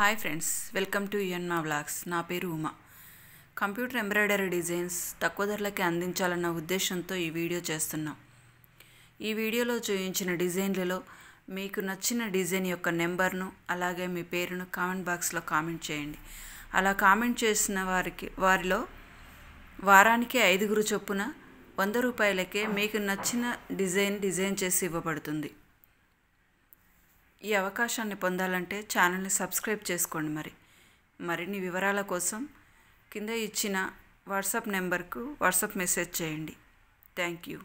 Hi friends, welcome to యుఎన్మా vlogs. నా పేరు ఉమా. కంప్యూటర్ ఎంబ్రాయిడరీ డిజైన్స్ తక్కువ ధరలకి అందించాలన్న ఉద్దేశంతో ఈ వీడియో చేస్తున్నాం. ఈ వీడియోలో చూపించిన డిజైన్లలో మీకు నచ్చిన డిజైన్ యొక్క నెంబర్ను అలాగే మీ పేరును కామెంట్ బాక్స్లో కామెంట్ చేయండి. అలా కామెంట్ చేసిన వారిలో వారానికి 5 చొప్పున 100 రూపాయలకే మీకు నచ్చిన డిజైన్ చేసి ఇవ్వబడుతుంది. ఈ అవకాశాన్ని పొందాలంటే ఛానల్ని సబ్స్క్రైబ్ చేసుకోండి. మరిన్ని వివరాల కోసం కింద ఇచ్చిన వాట్సాప్ నెంబర్కు వాట్సాప్ మెసేజ్ చేయండి. Thank you.